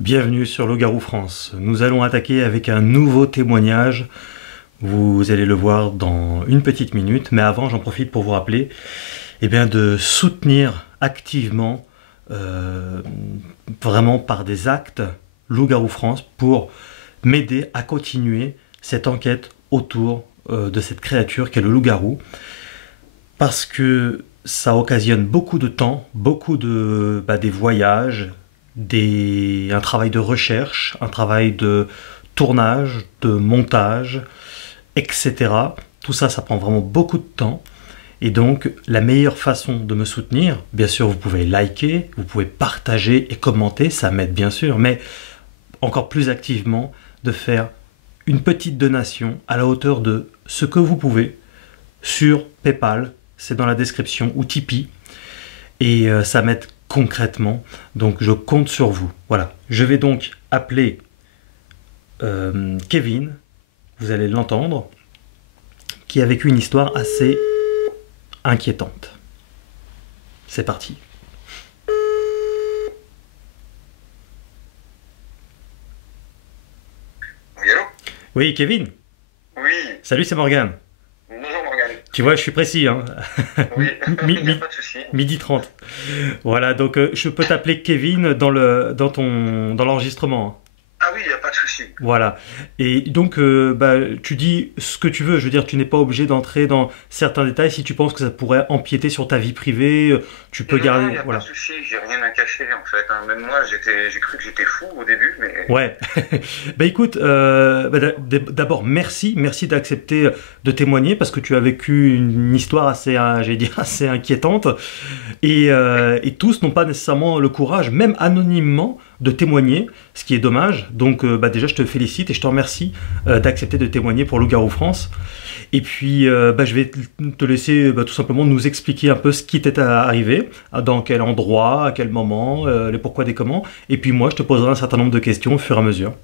Bienvenue sur Loup-Garou France. Nous allons attaquer avec un nouveau témoignage. Vous allez le voir dans une petite minute, mais avant j'en profite pour vous rappeler de soutenir activement, vraiment par des actes, Loup-Garou France pour m'aider à continuer cette enquête autour de cette créature qu'est le loup-garou, parce que ça occasionne beaucoup de temps, beaucoup de des voyages, un travail de recherche, un travail de tournage, de montage, etc. Tout ça, ça prend vraiment beaucoup de temps. Et donc, la meilleure façon de me soutenir, bien sûr, vous pouvez liker, vous pouvez partager et commenter, ça m'aide bien sûr, mais encore plus activement, de faire une petite donation à la hauteur de ce que vous pouvez sur PayPal, c'est dans la description, ou Tipeee, et ça m'aide concrètement, donc je compte sur vous. Voilà, je vais donc appeler Kevin, vous allez l'entendre, qui a vécu une histoire assez inquiétante. C'est parti. Oui, allô? Oui, Kevin. Oui. Salut, c'est Morgane. Bonjour Morgane. Tu vois, je suis précis, hein. Oui, il n'y a pas de souci. Midi 30. Voilà, donc je peux t'appeler Kevin dans l'enregistrement. Ah oui, il n'y a pas de souci. Voilà. Et donc, tu dis ce que tu veux. Je veux dire, tu n'es pas obligé d'entrer dans certains détails. Si tu penses que ça pourrait empiéter sur ta vie privée, tu peux garder. Non, il n'y a voilà. pas de souci. J'ai rien à cacher en fait. Même moi, j'ai cru que j'étais fou au début, mais. Ouais. Écoute, d'abord merci d'accepter de témoigner parce que tu as vécu une histoire assez, j'allais dire, assez inquiétante. Et tous n'ont pas nécessairement le courage, même anonymement, de témoigner, ce qui est dommage. Donc déjà je te félicite et je te remercie d'accepter de témoigner pour Loup-Garou France. Et puis je vais te laisser tout simplement nous expliquer un peu ce qui t'est arrivé, dans quel endroit, à quel moment, les pourquoi des comment. Et puis moi je te poserai un certain nombre de questions au fur et à mesure.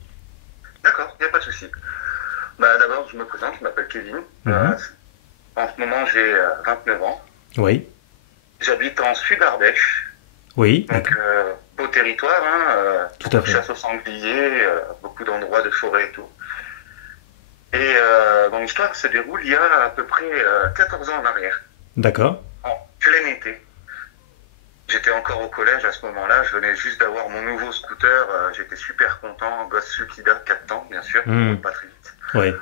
D'accord, il n'y a pas de souci. D'abord, je me présente, je m'appelle Kevin. En ce moment, j'ai 29 ans. Oui. J'habite en Sud-Ardèche. Oui. Donc, beau territoire, hein, tout à fait. Chasse au sanglier, beaucoup d'endroits de forêt et tout. Et mon histoire se déroule il y a à peu près 14 ans en arrière. D'accord. En plein été. J'étais encore au collège à ce moment-là, je venais juste d'avoir mon nouveau scooter, j'étais super content, gosse Sukida, 4 temps bien sûr, pas très vite. Oui.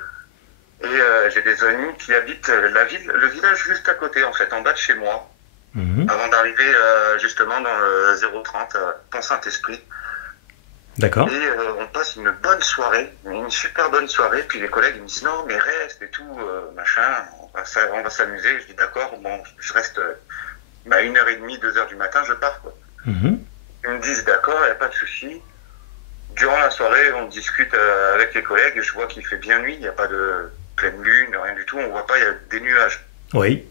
Et j'ai des amis qui habitent le village juste à côté en fait, en bas de chez moi. Avant d'arriver justement dans le 030, Pont Saint-Esprit. D'accord. Et on passe une bonne soirée, une super bonne soirée, puis les collègues ils me disent non mais reste et tout, machin, on va s'amuser. Je dis d'accord, bon je reste 1h30, 2h du matin, je pars quoi. Ils me disent d'accord, il n'y a pas de souci. Durant la soirée, on discute avec les collègues et je vois qu'il fait bien nuit, il n'y a pas de pleine lune, rien du tout, on voit pas, il y a des nuages. Oui.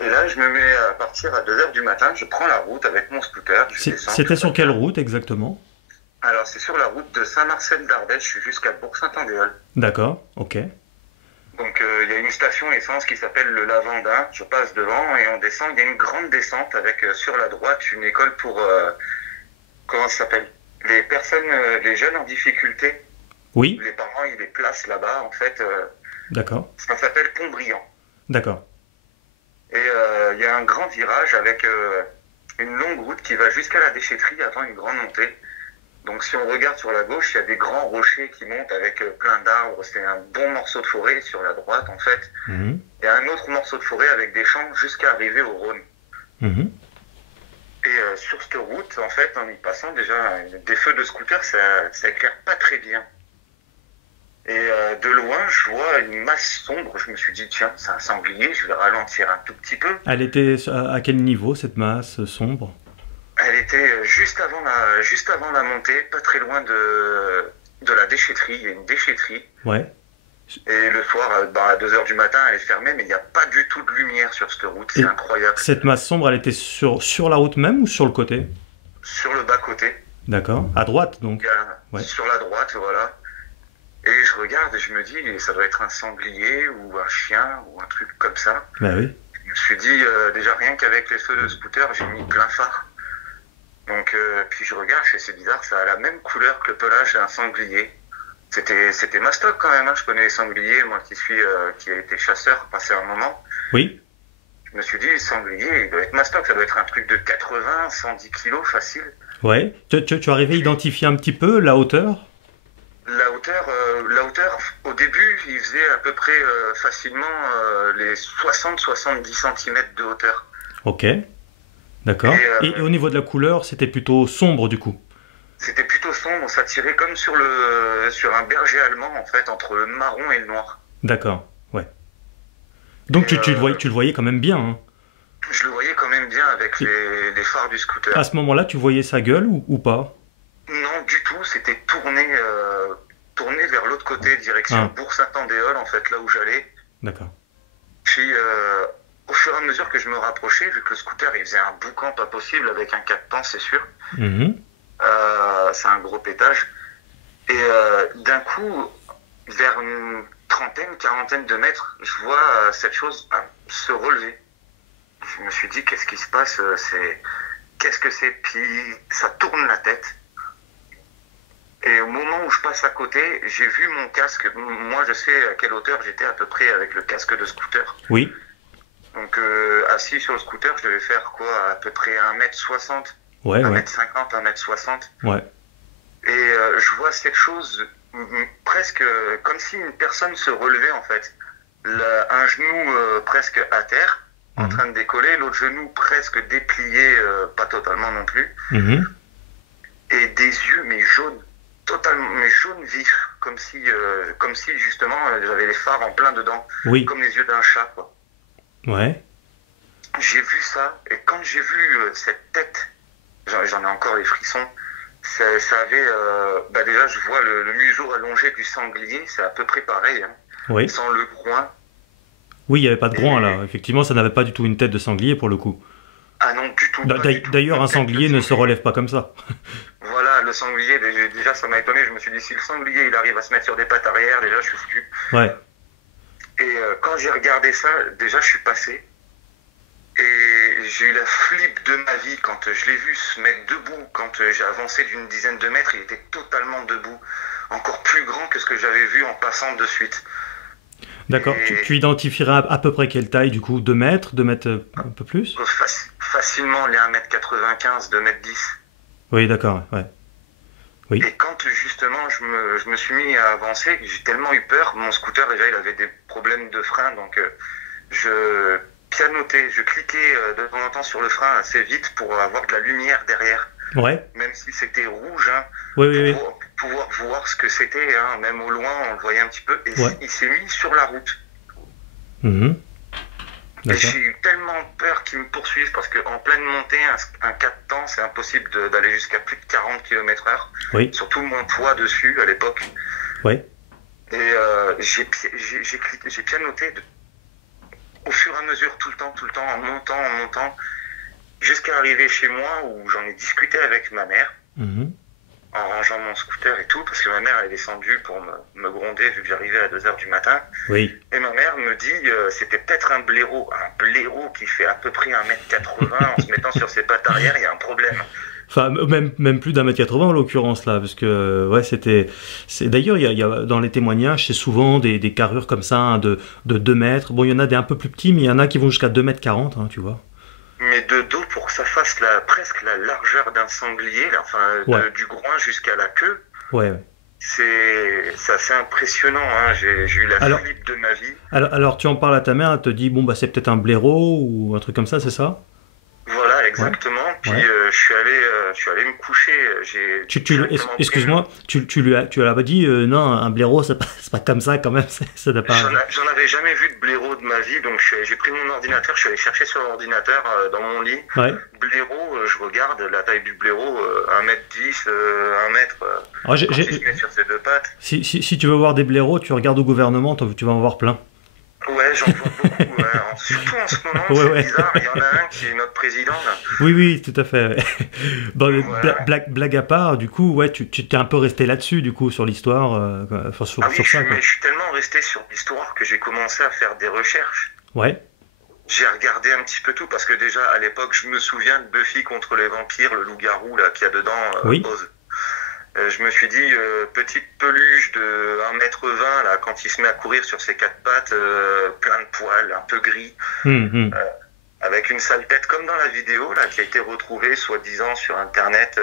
Et là, je me mets à partir à 2h du matin, je prends la route avec mon scooter. C'était sur quelle route exactement? Alors, c'est sur la route de Saint-Marcel d'Ardèche jusqu'à Bourg-Saint-Andéol. D'accord, ok. Donc, il y a une station essence qui s'appelle le Lavandin. Je passe devant et on descend. Il y a une grande descente avec sur la droite une école pour... comment ça s'appelle? Les personnes, les jeunes en difficulté. Oui. Les parents, ils les placent là-bas, en fait. D'accord. Ça s'appelle Pont-Brillant. D'accord. Et il y a un grand virage avec une longue route qui va jusqu'à la déchetterie avant une grande montée. Donc si on regarde sur la gauche, il y a des grands rochers qui montent avec plein d'arbres. C'est un bon morceau de forêt. Sur la droite, en fait, il y a un autre morceau de forêt avec des champs jusqu'à arriver au Rhône. Et sur cette route, en fait, en y passant, déjà, des feux de scooter, ça éclaire pas très bien. Et de loin, je vois une masse sombre. Je me suis dit, tiens, c'est un sanglier, je vais ralentir un tout petit peu. Elle était à quel niveau, cette masse sombre? Elle était juste avant la montée, pas très loin de la déchetterie. Il y a une déchetterie. Ouais. Et le soir, à 2h du matin, elle est fermée, mais il n'y a pas du tout de lumière sur cette route. C'est incroyable. Cette masse sombre, elle était sur la route même ou sur le côté? Sur le bas-côté. D'accord. À droite, donc. Ouais. Sur la droite, voilà. Et je regarde et je me dis, ça doit être un sanglier ou un chien ou un truc comme ça. Bah oui. Je me suis dit, déjà rien qu'avec les feux de scooter, j'ai mis plein phare. Donc, puis je regarde, je fais, c'est bizarre, ça a la même couleur que le pelage d'un sanglier. C'était mastoc quand même, hein. Je connais les sangliers, moi qui ai été chasseur, passé un moment. Oui. Je me suis dit, le sanglier, il doit être mastoc, ça doit être un truc de 80, 110 kilos facile. Ouais. Tu arrives à identifier un petit peu la hauteur? La hauteur, au début, il faisait à peu près facilement les 60-70 cm de hauteur. Ok. D'accord. Et au niveau de la couleur, c'était plutôt sombre du coup? C'était plutôt sombre, ça tirait comme sur un berger allemand, en fait, entre le marron et le noir. D'accord, ouais. Donc tu le voyais quand même bien, hein. Je le voyais quand même bien avec les phares du scooter. À ce moment-là, tu voyais sa gueule ou pas? Non, du tout, c'était tourné vers l'autre côté, direction Bourg-Saint-Andéol, en fait, là où j'allais. D'accord. Puis, au fur et à mesure que je me rapprochais, vu que le scooter, il faisait un boucan pas possible avec un 4 temps, c'est sûr. C'est un gros pétage. Et d'un coup, vers une trentaine, quarantaine de mètres, je vois cette chose se relever. Je me suis dit, qu'est-ce qui se passe? Qu'est-ce que c'est? Puis ça tourne la tête. Et au moment où je passe à côté, j'ai vu mon casque. Moi, je sais à quelle hauteur j'étais à peu près avec le casque de scooter. Oui. Donc, assis sur le scooter, je devais faire quoi? À peu près 1m60, ouais, 1m50, 1m60. Ouais. Et je vois cette chose presque comme si une personne se relevait, en fait. Un genou presque à terre, en train de décoller, l'autre genou presque déplié, pas totalement non plus. Et des yeux, mais jaunes, totalement, mais jaunes vifs, comme si justement j'avais les phares en plein dedans, comme les yeux d'un chat, quoi. Ouais. J'ai vu ça, et quand j'ai vu cette tête, j'en ai encore les frissons. Ça avait, déjà je vois le museau allongé du sanglier, c'est à peu près pareil, hein, oui. Sans le groin. Oui, il n'y avait pas de groin là. Effectivement, ça n'avait pas du tout une tête de sanglier pour le coup. Ah non, du tout. D'ailleurs, un sanglier ne se relève pas comme ça. Voilà, le sanglier, déjà ça m'a étonné. Je me suis dit, si le sanglier il arrive à se mettre sur des pattes arrière, déjà je suis foutu. Ouais. Et quand j'ai regardé ça, déjà je suis passé. Et j'ai eu la flip de ma vie quand je l'ai vu se mettre debout. Quand j'ai avancé d'une dizaine de mètres, il était totalement debout. Encore plus grand que ce que j'avais vu en passant de suite. D'accord. Tu identifieras à peu près quelle taille du coup? 2 mètres un peu plus? Facilement les 1m95, 2m10. Oui, d'accord. Ouais. Oui. Et quand justement je me suis mis à avancer, j'ai tellement eu peur. Mon scooter déjà il avait des problèmes de frein, donc je pianotais, je cliquais de temps en temps sur le frein assez vite pour avoir de la lumière derrière. Ouais. Même si c'était rouge, hein, pour pouvoir voir ce que c'était, hein, même au loin on le voyait un petit peu. Et il s'est mis sur la route. Et j'ai eu tellement peur qu'il me poursuive parce qu'en pleine montée, un 4 temps, c'est impossible d'aller jusqu'à plus de 40 km/h. Oui. Surtout mon poids dessus à l'époque. Oui. Et j'ai pianoté au fur et à mesure, tout le temps, en montant, jusqu'à arriver chez moi où j'en ai discuté avec ma mère. En rangeant mon scooter et tout, parce que ma mère est descendue pour me gronder vu que j'arrivais à 2h du matin. Oui. Et ma mère me dit, c'était peut-être un blaireau qui fait à peu près 1m80 en se mettant sur ses pattes arrière, il y a un problème. Enfin, même plus d'1m80 en l'occurrence là, parce que ouais, d'ailleurs, il y a dans les témoignages, c'est souvent des carrures comme ça, hein, de 2 mètres. Bon, il y en a des un peu plus petits, mais il y en a qui vont jusqu'à 2m40, hein, tu vois. Mais de dos pour que ça fasse presque la largeur d'un sanglier, du groin jusqu'à la queue. Ouais. C'est assez impressionnant, hein. J'ai eu la flip de ma vie. Alors tu en parles à ta mère, elle te dit bon bah c'est peut-être un blaireau ou un truc comme ça, c'est ça? Voilà, exactement. Puis je suis allé me coucher. Excuse-moi, tu lui as dit non, un blaireau c'est pas comme ça quand même. Ça n'a pas... J'en avais jamais vu de blaireau de ma vie, donc j'ai pris mon ordinateur, je suis allé chercher sur l'ordinateur dans mon lit. Ouais. Blaireau, je regarde la taille du blaireau, 1m10, 1 mètre. Quand il se met sur ses 2 pattes. Si tu veux voir des blaireaux, tu regardes au gouvernement, tu vas en voir plein. Ouais, j'en vois beaucoup, surtout en ce moment, c'est bizarre, il y en a un qui est notre président là. Oui, tout à fait. Bon, blague à part, du coup, ouais, tu t'es un peu resté là-dessus, du coup, sur l'histoire, sur ça. Mais je suis tellement resté sur l'histoire que j'ai commencé à faire des recherches. Ouais. J'ai regardé un petit peu tout parce que déjà à l'époque, je me souviens de Buffy contre les vampires, le loup-garou là qu'il y a dedans, Oui. Oz. Je me suis dit, petite peluche de 1,20 m là, quand il se met à courir sur ses quatre pattes, plein de poils, un peu gris, Mhm. avec une sale tête comme dans la vidéo là qui a été retrouvée soi-disant sur internet,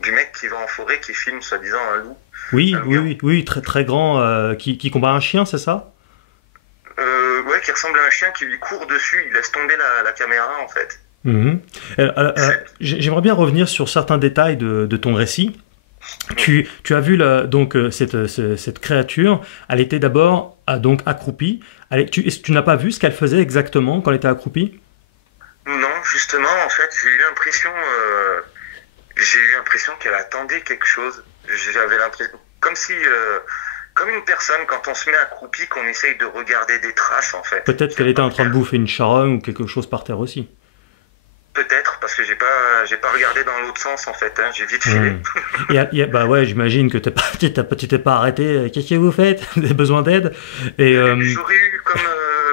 du mec qui va en forêt, qui filme soi-disant un loup. Oui, Un oui, loup-garou. oui, oui, très, très grand, qui combat un chien, c'est ça? Ouais, qui ressemble à un chien qui lui court dessus, il laisse tomber la caméra en fait. Mhm. C'est- J'aimerais bien revenir sur certains détails de ton récit. Tu as vu donc cette créature. Elle était d'abord donc accroupie. Tu n'as pas vu ce qu'elle faisait exactement quand elle était accroupie? Non, justement, en fait, j'ai eu l'impression qu'elle attendait quelque chose. J'avais l'impression, comme si, comme une personne, quand on se met accroupi, qu'on essaye de regarder des traces, en fait. Peut-être qu'elle était en train de bouffer une charogne ou quelque chose par terre aussi. Peut-être, parce que j'ai pas regardé dans l'autre sens, en fait, hein. J'ai vite filé. Hmm. Bah ouais, j'imagine que tu t'es pas arrêté. Qu'est-ce que vous faites? Vous avez besoin d'aide? Et J'aurais eu,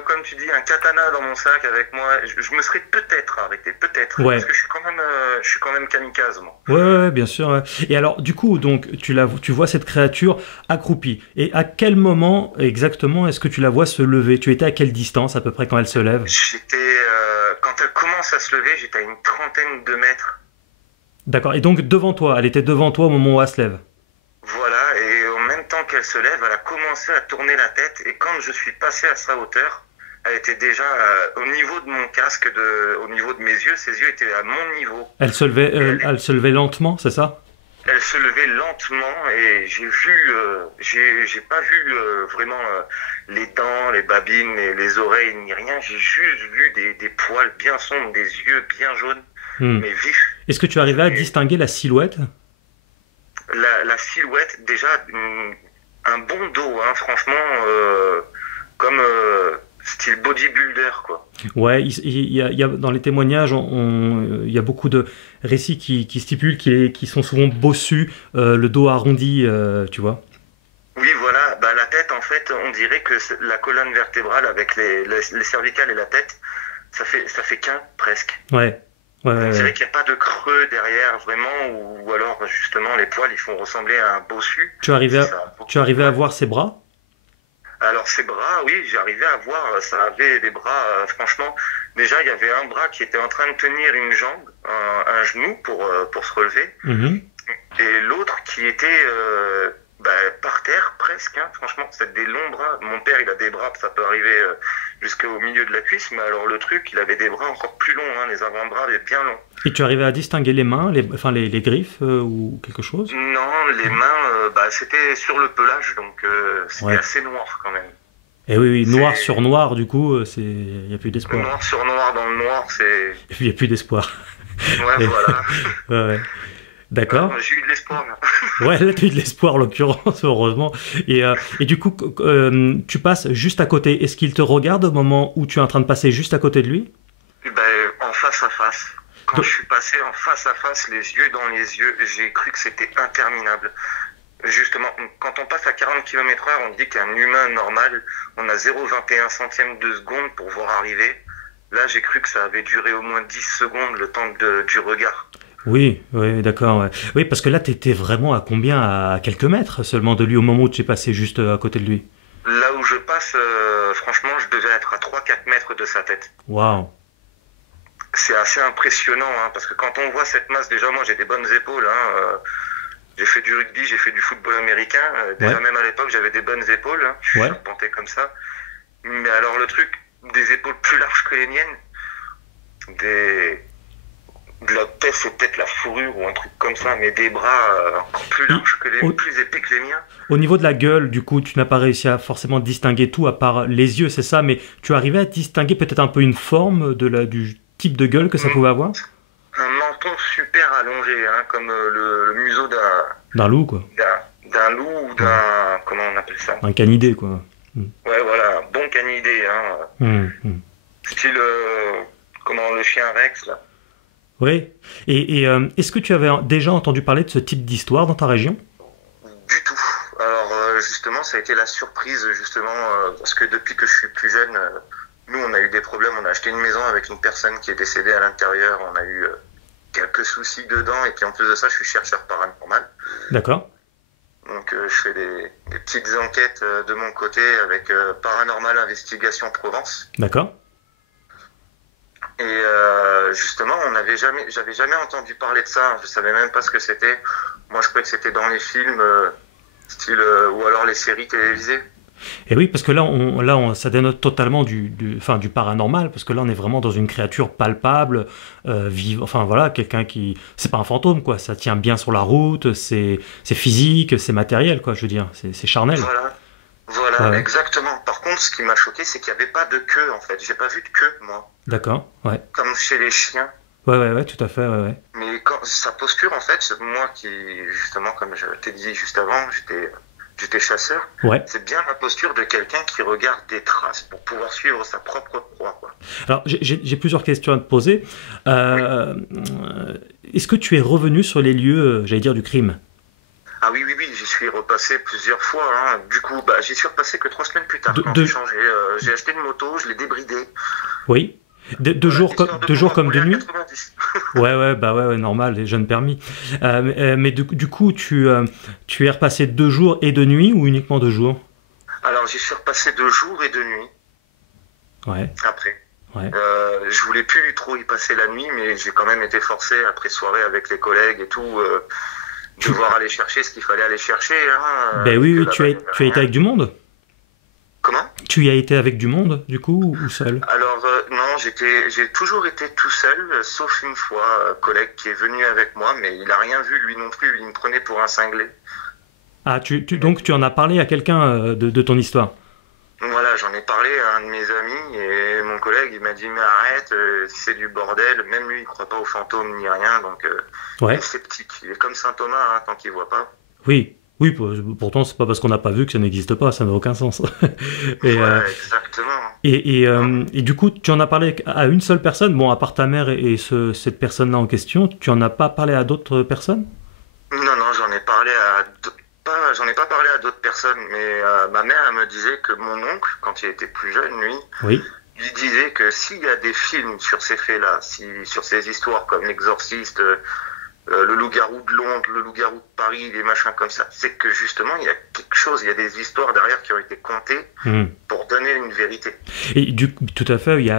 comme tu dis, un katana dans mon sac avec moi. Je me serais peut-être arrêté, peut-être. ouais. Parce que je suis quand même kamikaze, moi. Ouais, bien sûr. Ouais. Et alors, du coup, donc, tu vois cette créature accroupie. Et à quel moment exactement est-ce que tu la vois se lever? Tu étais à quelle distance à peu près quand elle se lève? Quand elle commence à se lever, j'étais à une trentaine de mètres. D'accord. Et donc, devant toi, elle était devant toi au moment où elle se lève. Voilà, et en même temps qu'elle se lève, elle a commencé à tourner la tête, et quand je suis passé à sa hauteur, elle était déjà au niveau de mon casque, au niveau de mes yeux, ses yeux étaient à mon niveau. Elle se levait lentement, c'est ça? Elle se levait lentement, et j'ai pas vu vraiment les dents, les babines, les oreilles, ni rien, j'ai juste vu des poils bien sombres, des yeux bien jaunes, Hmm. mais vifs. Est-ce que tu arrivais à Et distinguer la silhouette? la silhouette, déjà, un bon dos, hein, franchement, comme style bodybuilder, quoi. Ouais, il y a, dans les témoignages, il y a beaucoup de récits qui stipulent qui sont souvent bossus, le dos arrondi, tu vois. Oui, voilà, bah, la tête, en fait, on dirait que la colonne vertébrale avec les cervicales et la tête, ça fait qu'un, presque. Ouais, ouais, On ouais, dirait ouais. qu'il n'y a pas de creux derrière, vraiment, ou alors, justement, les poils, ils font ressembler à un bossu. C'est ça. Tu arrivais à voir ses bras? Alors ses bras, oui, j'arrivais à voir, ça avait des bras, franchement, déjà il y avait un bras qui était en train de tenir une jambe, un genou pour se relever, Mhm. et l'autre qui était bah, par terre presque, hein, franchement, c'est des longs bras. Mon père il a des bras, ça peut arriver jusqu'au milieu de la cuisse, mais alors le truc, il avait des bras encore plus longs, hein, les avant-bras mais bien longs. Et tu arrivais à distinguer les mains, enfin les griffes ou quelque chose? Non, les mains, bah, c'était sur le pelage, donc c'était Ouais. assez noir quand même. Et oui, oui, noir C'est sur noir, du coup, il n'y a plus d'espoir. noir sur noir dans le noir, c'est... Et puis, il n'y a plus d'espoir. Ouais, Et- voilà. Ouais, ouais. D'accord. J'ai eu de l'espoir, là. Ouais, là, tu as eu de l'espoir, en l'occurrence, heureusement. Et du coup, tu passes juste à côté. Est-ce qu'il te regarde au moment où tu es en train de passer juste à côté de lui? Et ben, en face à face. Quand Donc- je suis passé en face à face, les yeux dans les yeux, j'ai cru que c'était interminable. Justement, quand on passe à 40 km/h, on dit qu'un humain normal, on a 0,21 centième de seconde pour voir arriver. Là, j'ai cru que ça avait duré au moins 10 secondes, le temps du regard. Oui, oui, d'accord. Ouais. Oui, parce que là, tu étais vraiment à combien? À quelques mètres seulement de lui au moment où tu es passé juste à côté de lui. Là où je passe, franchement, je devais être à 3-4 mètres de sa tête. Waouh. C'est assez impressionnant, hein, parce que quand on voit cette masse, déjà moi j'ai des bonnes épaules, hein, j'ai fait du rugby, j'ai fait du football américain, déjà Ouais. même à l'époque j'avais des bonnes épaules, hein, je suis Ouais. surmonté comme ça, mais alors le truc, des épaules plus larges que les miennes, de la tête c'est peut-être la fourrure ou un truc comme ça, mais des bras encore plus larges que Oh. plus épais que les miens. Au niveau de la gueule, du coup, tu n'as pas réussi à forcément distinguer tout à part les yeux, c'est ça, mais tu arrivais à distinguer peut-être un peu une forme du type de gueule que ça pouvait avoir? Un menton super allongé, hein, comme le museau D'un loup, quoi. d'un loup ou d'un, comment on appelle ça? Un canidé, quoi. Ouais, voilà, bon canidé, hein. Hum. Style, comment, le chien Rex, là. Oui. Et est-ce que tu avais déjà entendu parler de ce type d'histoire dans ta région? Du tout. Alors, justement, ça a été la surprise, justement, parce que depuis que je suis plus jeune, Nous, on a eu des problèmes. On a acheté une maison avec une personne qui est décédée à l'intérieur. On a eu quelques soucis dedans. Et puis en plus de ça, je suis chercheur paranormal. D'accord. Donc je fais des petites enquêtes de mon côté avec Paranormal Investigation Provence. D'accord. Et justement, j'avais jamais entendu parler de ça. Je savais même pas ce que c'était. Moi, je croyais que c'était dans les films, style ou alors les séries télévisées. Et oui, parce que là, ça dénote totalement du paranormal, parce que là, on est vraiment dans une créature palpable, vive. Enfin voilà, quelqu'un qui, c'est pas un fantôme, quoi. Ça tient bien sur la route, c'est physique, c'est matériel, quoi. Je veux dire, c'est charnel. Voilà, Ouais. exactement. Par contre, ce qui m'a choqué, c'est qu'il n'y avait pas de queue, en fait. J'ai pas vu de queue, moi. D'accord. Ouais. Comme chez les chiens. Ouais, tout à fait. Ouais, ouais. Mais quand sa posture, en fait, moi qui, justement, comme je t'ai dit juste avant, j'étais chasseur. Ouais. C'est bien la posture de quelqu'un qui regarde des traces pour pouvoir suivre sa propre proie, quoi. Alors, j'ai plusieurs questions à te poser. Oui. Est-ce que tu es revenu sur les lieux, j'allais dire, du crime? Ah oui, j'y suis repassé plusieurs fois, hein. Du coup, j'y suis repassé que 3 semaines plus tard, De, quand de- j'ai changé. J'ai acheté une moto, je l'ai débridée. Oui. Deux Voilà, jours, histoire de deux jours pouvoir comme de rouler à nuit? 90. Ouais, normal, les jeunes permis. Mais du coup, tu es repassé 2 jours et 2 nuits ou uniquement 2 jours? Alors, j'y suis repassé 2 jours et 2 nuits, Ouais, après. ouais. Je voulais plus trop y passer la nuit, mais j'ai quand même été forcé, après soirée avec les collègues et tout, devoir aller chercher ce qu'il fallait aller chercher, hein, Ben vu oui, que oui, là-bas, tu as il y avait été rien. avec du monde? Comment? Tu y as été avec du monde, du coup, ou seul? Alors, non, j'ai toujours été tout seul, sauf une fois, un collègue qui est venu avec moi, mais il a rien vu lui non plus, il me prenait pour un cinglé. Ah, donc tu en as parlé à quelqu'un de ton histoire? Voilà, j'en ai parlé à un de mes amis et mon collègue il m'a dit mais arrête, c'est du bordel. Même lui il croit pas aux fantômes ni rien, donc il est Ouais. sceptique. Il est comme saint Thomas, hein, tant qu'il voit pas. Oui. Oui, pourtant, c'est pas parce qu'on n'a pas vu que ça n'existe pas, ça n'a aucun sens. Et, Voilà, exactement. Non, et du coup, tu en as parlé à une seule personne, bon, à part ta mère et cette personne-là en question, tu en as pas parlé à d'autres personnes? non, j'en ai pas parlé à d'autres personnes, mais ma mère elle me disait que mon oncle, quand il était plus jeune, Oui. lui disait que s'il y a des films sur ces faits-là, sur ces histoires comme L'Exorciste, le loup-garou de Londres, le loup-garou de Paris, des machins comme ça, c'est que justement, il y a quelque chose, il y a des histoires derrière qui ont été contées Hmm. pour donner une vérité. Et tout à fait, il y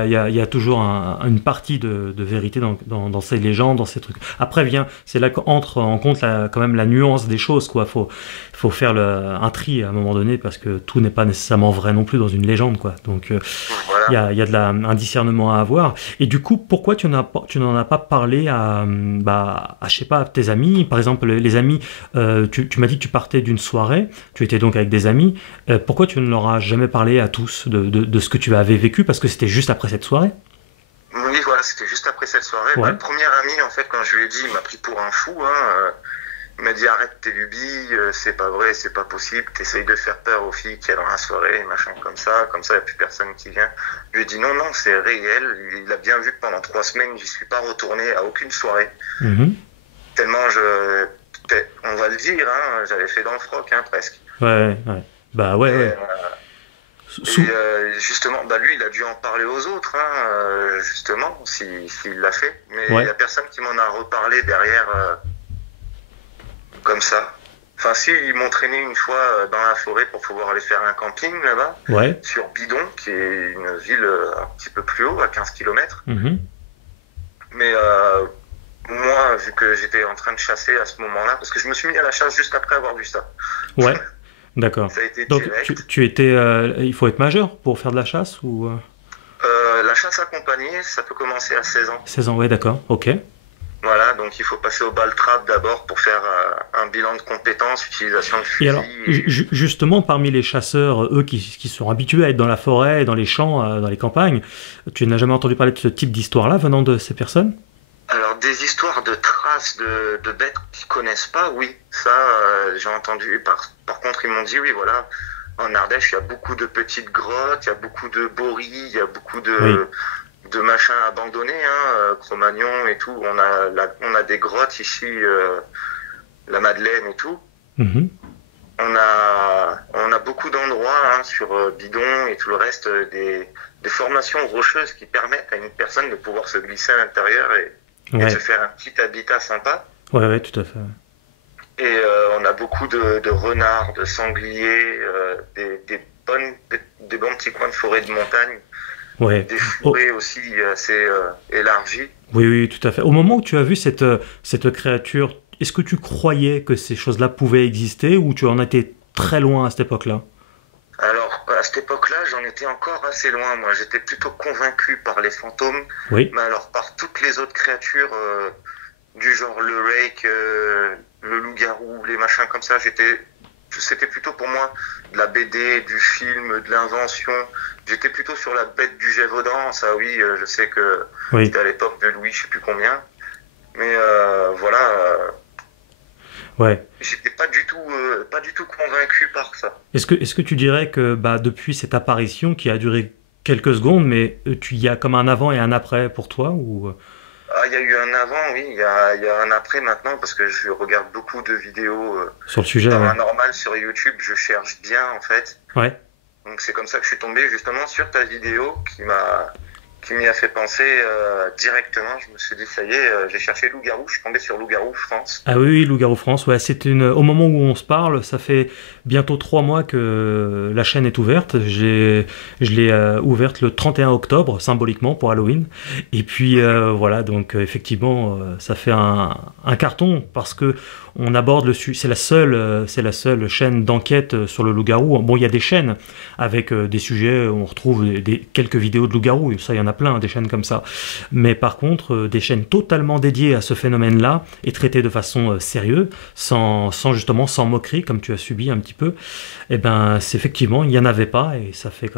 a toujours une partie de vérité dans ces légendes, dans ces trucs. Après, c'est là qu'entre en compte quand même la nuance des choses, quoi. Faut faire un tri à un moment donné, parce que tout n'est pas nécessairement vrai non plus dans une légende, quoi. Donc, Voilà. il y a un discernement à avoir. Et du coup, pourquoi tu n'en as pas parlé je sais pas, tes amis? Par exemple, les amis, tu m'as dit que tu partais d'une soirée, tu étais donc avec des amis. Pourquoi tu ne leur as jamais parlé à tous de ce que tu avais vécu? Parce que c'était juste après cette soirée. Oui, voilà, c'était juste après cette soirée. Ouais. Le premier ami, en fait, quand je lui ai dit, il m'a pris pour un fou, hein. Il m'a dit arrête tes lubies, c'est pas vrai, c'est pas possible, t'essayes de faire peur aux filles qui y a dans la soirée, machin comme ça, il n'y a plus personne qui vient. Je lui ai dit non, c'est réel, il a bien vu que pendant 3 semaines, j'y suis pas retourné à aucune soirée, Mhm. tellement on va le dire, hein, j'avais fait dans le froc, hein, presque. Ouais. Bah ouais, Et, ouais. et, justement, lui, il a dû en parler aux autres, hein, justement, s'il l'a fait, mais il Ouais. y a personne qui m'en a reparlé derrière, comme ça. Enfin, si, ils m'ont traîné une fois dans la forêt pour pouvoir aller faire un camping là-bas, Ouais. sur Bidon, qui est une ville un petit peu plus haut, à 15 km. Mhm. Mais moi, vu que j'étais en train de chasser à ce moment-là, parce que je me suis mis à la chasse juste après avoir vu ça. Ouais. D'accord. Ça a été Donc, direct. tu étais. Il faut être majeur pour faire de la chasse ou La chasse accompagnée, ça peut commencer à 16 ans. 16 ans, ouais, d'accord. Ok. Voilà, donc il faut passer au bal trap d'abord pour faire un bilan de compétences, utilisation de Et fusil. alors, justement, parmi les chasseurs, eux qui sont habitués à être dans la forêt, dans les champs, dans les campagnes, tu n'as jamais entendu parler de ce type d'histoire-là venant de ces personnes? Alors, des histoires de traces de bêtes qu'ils connaissent pas, oui, ça, j'ai entendu. Par contre, ils m'ont dit, oui, voilà, en Ardèche, il y a beaucoup de petites grottes, il y a beaucoup de boris, il y a beaucoup Oui. de machins abandonnés, hein, Cro-Magnon et tout. On a des grottes ici, la Madeleine et tout. Mhm. on a beaucoup d'endroits hein, sur Bidon et tout le reste, des formations rocheuses qui permettent à une personne de pouvoir se glisser à l'intérieur et de Ouais, se faire un petit habitat sympa. ouais, ouais, tout à fait. Et on a beaucoup de renards, de sangliers, des bons petits coins de forêt de montagne, Ouais. des Oh, forêts aussi assez élargies. oui, oui, tout à fait. Au moment où tu as vu cette créature, est-ce que tu croyais que ces choses-là pouvaient exister ou tu en étais très loin à cette époque-là? Alors, à cette époque-là, j'en étais encore assez loin. Moi, j'étais plutôt convaincu par les fantômes, Oui, mais alors par toutes les autres créatures du genre le rake, le loup-garou, les machins comme ça. C'était plutôt pour moi de la BD, du film, de l'invention. J'étais plutôt sur la bête du Gévaudan. Ça, oui, je sais que oui. c'était à l'époque de Louis, je sais plus combien. Mais voilà, Ouais. j'étais pas du tout convaincu par ça. Est-ce que tu dirais que bah, depuis cette apparition qui a duré quelques secondes, mais il y a comme un avant et un après pour toi ou Ah, il y a eu un avant, oui, il y a un après maintenant, parce que je regarde beaucoup de vidéos sur le sujet, ouais. paranormales sur YouTube, je cherche bien en fait. Ouais. Donc c'est comme ça que je suis tombé justement sur ta vidéo qui m'y a fait penser directement. Je me suis dit, ça y est, j'ai cherché loup-garou, je suis tombé sur loup-garou France. Ah oui, oui, Loup-garou France, ouais, au moment où on se parle, ça fait bientôt 3 mois que la chaîne est ouverte. Je l'ai ouverte le 31 octobre, symboliquement, pour Halloween. Et puis voilà, donc effectivement, ça fait un carton parce que on aborde c'est la seule chaîne d'enquête sur le loup-garou. Bon, il y a des chaînes avec des sujets, on retrouve quelques vidéos de loup-garou, ça, il y en a plein, des chaînes comme ça. Mais par contre, des chaînes totalement dédiées à ce phénomène-là et traitées de façon sérieuse, sans moquerie, comme tu as subi un petit peu, eh ben, c'est effectivement, il n'y en avait pas, et ça fait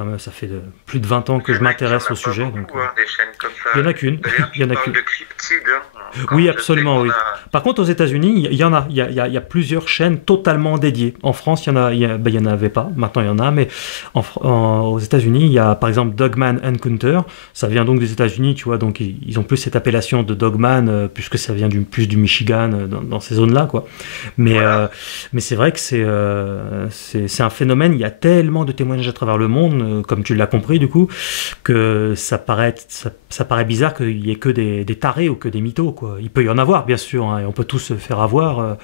plus de 20 ans que je m'intéresse au sujet. Il y en a pas Donc, beaucoup, hein, des chaînes comme ça. il n'y en a qu'une. D'ailleurs, Il y tu en a parles qu'une. de cryptides. Hein. Quand Oui, je sais absolument, qu'on oui. Par contre, aux États-Unis, il y en a. Il y a plusieurs chaînes totalement dédiées. En France, ben, il y en avait pas. Maintenant, il y en a. Mais aux États-Unis, il y a par exemple Dogman Encounter. Ça vient donc des États-Unis, tu vois. Donc, ils ont plus cette appellation de Dogman, puisque ça vient plus du Michigan, dans ces zones-là, quoi. voilà. Mais c'est vrai que c'est un phénomène. Il y a tellement de témoignages à travers le monde, comme tu l'as compris, du coup, que ça paraît bizarre qu'il y ait que des tarés ou que des mythos, quoi. Il peut y en avoir, bien sûr, hein, et on peut tous se faire avoir,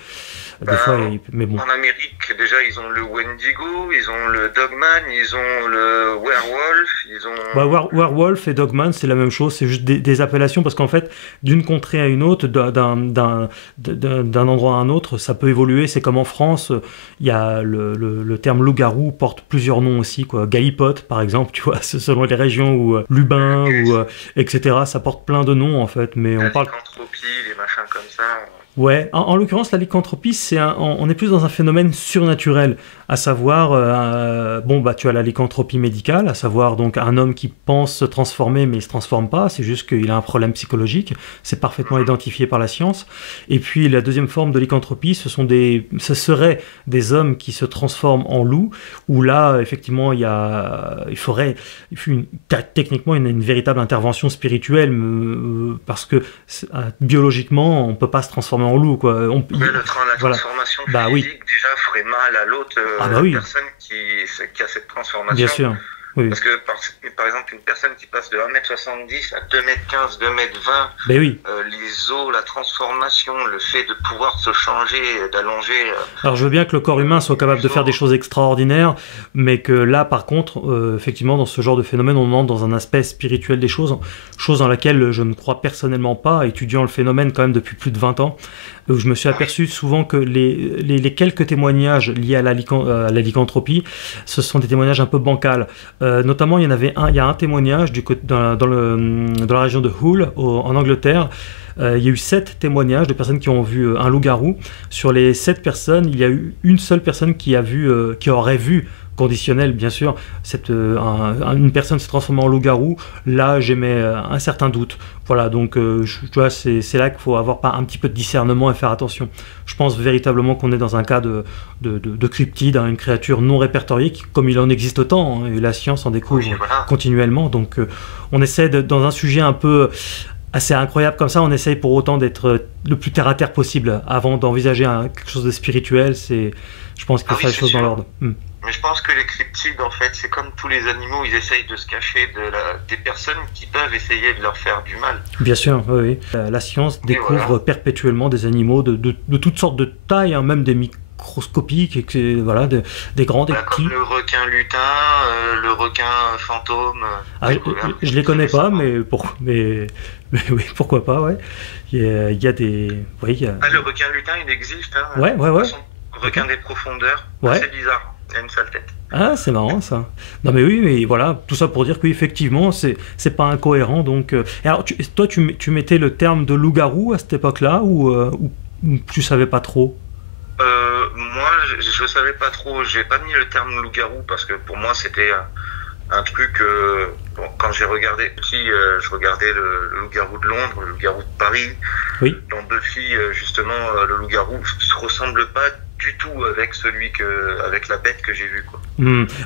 des fois, mais bon. En Amérique, déjà, ils ont le Wendigo, ils ont le Dogman, ils ont le Werewolf, ils ont... Bah, Werewolf et Dogman, c'est la même chose, c'est juste des appellations, parce qu'en fait, d'une contrée à une autre, d'un endroit à un autre, ça peut évoluer. C'est comme en France, il y a le terme loup-garou porte plusieurs noms aussi, quoi. Galipote, par exemple, tu vois, c'est selon les régions, ou Lubin, ou etc. Ça porte plein de noms, en fait, mais La on parle. lycanthropie, les machins comme ça. Ouais, en l'occurrence, la lycanthropie, on est plus dans un phénomène surnaturel, à savoir, bon, bah, tu as la lycanthropie médicale, à savoir donc un homme qui pense se transformer, mais il se transforme pas, c'est juste qu'il a un problème psychologique, c'est parfaitement identifié par la science. Et puis la deuxième forme de lycanthropie, ce seraient des hommes qui se transforment en loups, où là, effectivement, techniquement une véritable intervention spirituelle, parce que biologiquement, on peut pas se transformer en loup, quoi. La Voilà. transformation Bah oui. physique, déjà, ferait mal à l'autre Ah bah oui. personne qui a cette transformation. Bien sûr. Oui. Parce que, par exemple, une personne qui passe de 1m70 à 2m15, 2m20, Ben oui. Les os, la transformation, le fait de pouvoir se changer, d'allonger... Alors je veux bien que le corps humain soit capable de faire des choses extraordinaires, mais que là, par contre, effectivement, dans ce genre de phénomène, on entre dans un aspect spirituel des choses, chose dans laquelle je ne crois personnellement pas, étudiant le phénomène quand même depuis plus de 20 ans, où je me suis aperçu souvent que les quelques témoignages liés à la lycanthropie, ce sont des témoignages un peu bancals. Notamment, il y a un témoignage dans la région de Hull, en Angleterre. Il y a eu 7 témoignages de personnes qui ont vu un loup-garou. Sur les 7 personnes, il y a eu une seule personne qui aurait vu, conditionnel bien sûr, une personne se transformer en loup-garou. Là, j'émets un certain doute. Voilà, donc tu vois, c'est là qu'il faut avoir un petit peu de discernement et faire attention. Je pense véritablement qu'on est dans un cas de cryptide, hein, une créature non répertoriée, comme il en existe autant, hein, et la science en découvre continuellement. Donc on essaie dans un sujet un peu assez incroyable comme ça. On essaye pour autant d'être le plus terre à terre possible avant d'envisager quelque chose de spirituel. Je pense qu'il faut faire les choses dans l'ordre. Mais je pense que les cryptides, en fait, c'est comme tous les animaux, ils essayent de se cacher des personnes qui peuvent essayer de leur faire du mal. Bien sûr, oui. La science découvre perpétuellement des animaux de toutes sortes de tailles, hein, même des microscopiques, voilà, des grands, des petits. Comme le requin lutin, le requin fantôme. Je les connais pas, mais oui, pourquoi pas, ouais. Il y a des... Oui, le requin lutin, il existe. Hein, ouais. Requin des profondeurs, c'est bizarre. Il a une sale tête. Ah, c'est marrant ça. Non mais oui, mais voilà, tout ça pour dire qu'effectivement, c'est pas incohérent. Donc, alors, toi, tu mettais le terme de loup-garou à cette époque-là ou tu savais pas trop? Moi, je savais pas trop. J'ai pas mis le terme loup-garou parce que pour moi, c'était un truc. Bon, quand j'ai regardé petit, je regardais le loup-garou de Londres, le loup-garou de Paris. Oui. Dans Buffy, justement, le loup-garou se ressemble pas du tout avec la bête que j'ai vue, quoi.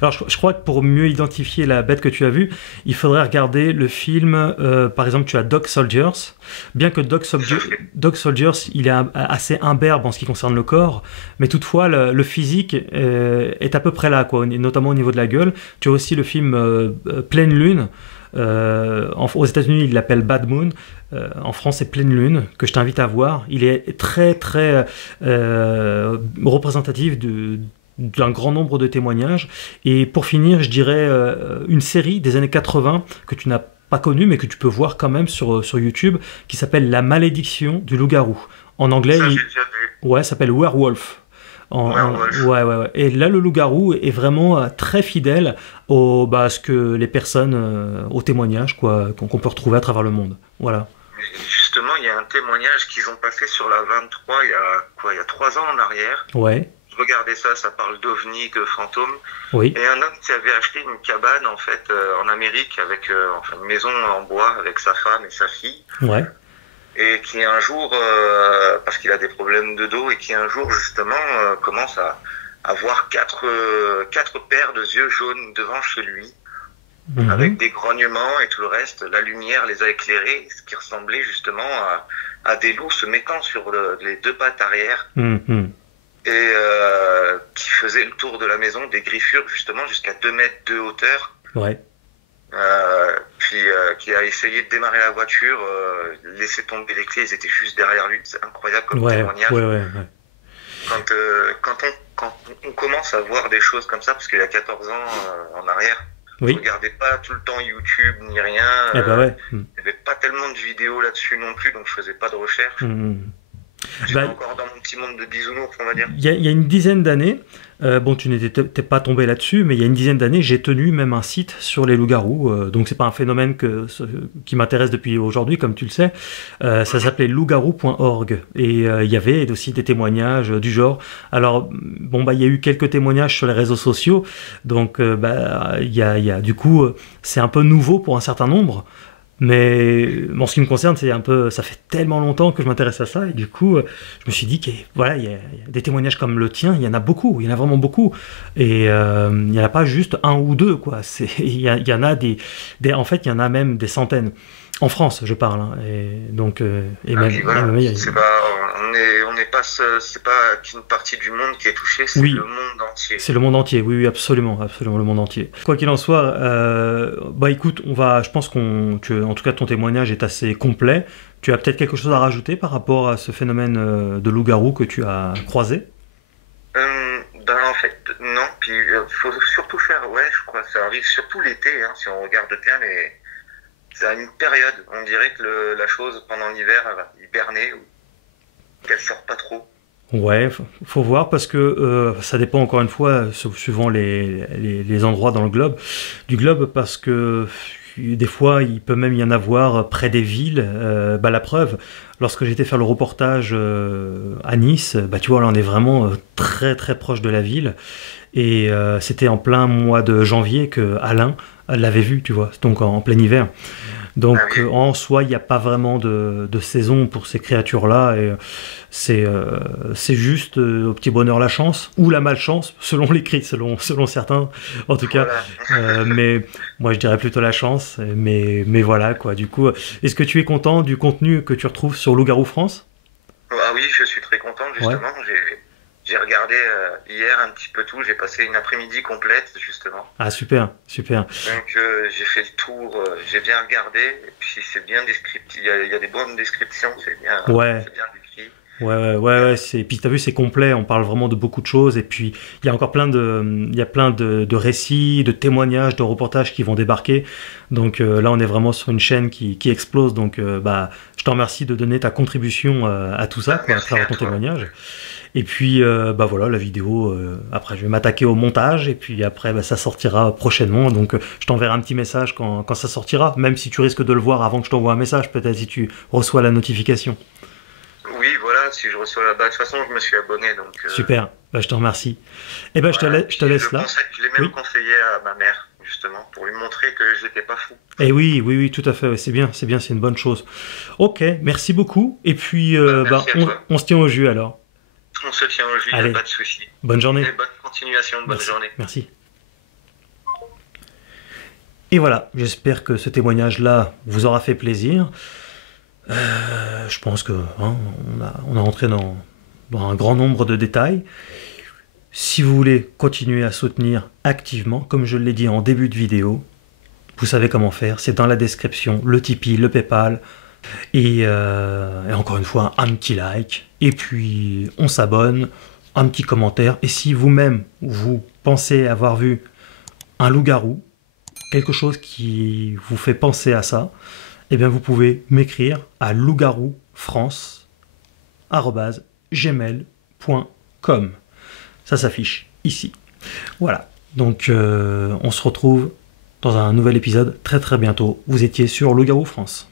Alors je crois que pour mieux identifier la bête que tu as vue, il faudrait regarder le film, par exemple tu as Dog Soldiers, bien que Dog Soldiers il est assez imberbe en ce qui concerne le corps, mais toutefois le physique est à peu près là, quoi, notamment au niveau de la gueule. Tu as aussi le film Pleine Lune, aux États-Unis il l'appelle Bad Moon. En France, c'est Pleine Lune, que je t'invite à voir. Il est très, très représentatif d'un grand nombre de témoignages. Et pour finir, je dirais une série des années 80 que tu n'as pas connue, mais que tu peux voir quand même sur YouTube, qui s'appelle La Malédiction du loup-garou. En anglais, ça s'appelle Werewolf. Ouais. Et là, le loup-garou est vraiment très fidèle à ce que les personnes, aux témoignages qu'on peut retrouver à travers le monde. Voilà. Justement, il y a un témoignage qu'ils ont passé sur la 23 il y a 3 ans en arrière. Ouais. Je regardais ça parle d'ovnis, de fantômes. Oui. Et un homme qui avait acheté une cabane en fait en Amérique avec une maison en bois avec sa femme et sa fille. Ouais. Et qui un jour, parce qu'il a des problèmes de dos, et qui un jour justement commence à voir quatre paires de yeux jaunes devant chez lui. Avec des grognements et tout le reste, la lumière les a éclairés, ce qui ressemblait justement à des loups se mettant sur les 2 pattes arrière et qui faisaient le tour de la maison, des griffures justement jusqu'à 2 mètres de hauteur. Ouais. Puis qui a essayé de démarrer la voiture, laisser tomber les clés, ils étaient juste derrière lui. C'est incroyable comme témoignage. Ouais. Quand on commence à voir des choses comme ça, parce qu'il y a 14 ans en arrière, je regardais pas tout le temps YouTube ni rien. Il n'y avait pas tellement de vidéos là-dessus non plus, donc je faisais pas de recherche. J'étais encore dans mon petit monde de bisounours, on va dire. Il y a une dizaine d'années, tu n'étais pas tombé là-dessus, mais il y a une dizaine d'années, j'ai tenu même un site sur les loups-garous. Donc c'est pas un phénomène qui m'intéresse depuis aujourd'hui, comme tu le sais. Ça s'appelait loup-garou.org. Et il y avait aussi des témoignages du genre. Alors, il y a eu quelques témoignages sur les réseaux sociaux. Donc, du coup, c'est un peu nouveau pour un certain nombre. Mais en ce qui me concerne, ça fait tellement longtemps que je m'intéresse à ça, et du coup, je me suis dit qu'il y a des témoignages comme le tien, il y en a beaucoup, il y en a vraiment beaucoup, et il n'y en a pas juste un ou deux, quoi. Il y en a en fait, il y en a même des centaines. En France, je parle, hein. Et donc, c'est pas qu'une partie du monde qui est touchée, c'est le monde entier. C'est le monde entier, oui, absolument, le monde entier. Quoi qu'il en soit, écoute, je pense en tout cas, ton témoignage est assez complet. Tu as peut-être quelque chose à rajouter par rapport à ce phénomène de loup-garou que tu as croisé? En fait, non. Puis, faut surtout faire, je crois, ça arrive surtout l'été, hein, si on regarde bien c'est à une période. On dirait que la chose, pendant l'hiver, elle va hiberner ou qu'elle sort pas trop. Ouais, faut voir parce que ça dépend encore une fois suivant les endroits dans du globe, parce que des fois il peut même y en avoir près des villes. La preuve, lorsque j'étais faire le reportage à Nice, tu vois, là on est vraiment très très proche de la ville, et c'était en plein mois de janvier que Alain l'avait vu, tu vois, donc en plein hiver. Donc Ah oui. en soi, il n'y a pas vraiment de saison pour ces créatures-là. Et c'est juste au petit bonheur la chance ou la malchance, selon les cris, selon certains en tout cas. Voilà. Mais moi je dirais plutôt la chance. Mais voilà quoi. Du coup, est-ce que tu es content du contenu que tu retrouves sur Loup-garou France? Ah oui, je suis très content Ouais. justement. J'ai regardé hier un petit peu tout. J'ai passé une après-midi complète justement. Ah super, super. Donc j'ai fait le tour, j'ai bien regardé. Et puis c'est bien descriptif. Il y a des bonnes descriptions. Ouais. C'est bien décrit. Ouais, puis t'as vu, c'est complet, on parle vraiment de beaucoup de choses, et puis il y a encore plein de récits, de témoignages, de reportages qui vont débarquer, donc là on est vraiment sur une chaîne qui explose, donc bah, je te remercie de donner ta contribution à tout ça, quoi, à Merci travers à ton toi. témoignage, et puis bah voilà, la vidéo, après je vais m'attaquer au montage, et puis après bah, ça sortira prochainement, donc je t'enverrai un petit message quand ça sortira, même si tu risques de le voir avant que je t'envoie un message, peut-être si tu reçois la notification. Oui, voilà. Si je reçois là-bas, de toute façon, je me suis abonné. Donc Super, bah, je te remercie. Eh ben, voilà. je te laisse là. Je l'ai même Oui. conseillé à ma mère justement pour lui montrer que j'étais pas fou. Eh oui, tout à fait. Ouais, c'est bien, c'est une bonne chose. Ok, merci beaucoup. Et puis, bah, Merci à toi. on se tient au jus alors. On se tient au jus, il n'y a Allez, pas de souci. bonne journée. Et bonne continuation, bonne Merci, journée. merci. Et voilà, j'espère que ce témoignage-là vous aura fait plaisir. Je pense que hein, on a rentré dans un grand nombre de détails. Si vous voulez continuer à soutenir activement, comme je l'ai dit en début de vidéo, vous savez comment faire, c'est dans la description, le Tipeee, le Paypal, et encore une fois, un petit like, et puis on s'abonne, un petit commentaire, et si vous-même, vous pensez avoir vu un loup-garou, quelque chose qui vous fait penser à ça, eh bien vous pouvez m'écrire à lougaroufrance@gmail.com. Ça s'affiche ici. Voilà. Donc on se retrouve dans un nouvel épisode très très bientôt. Vous étiez sur Loup-garou France.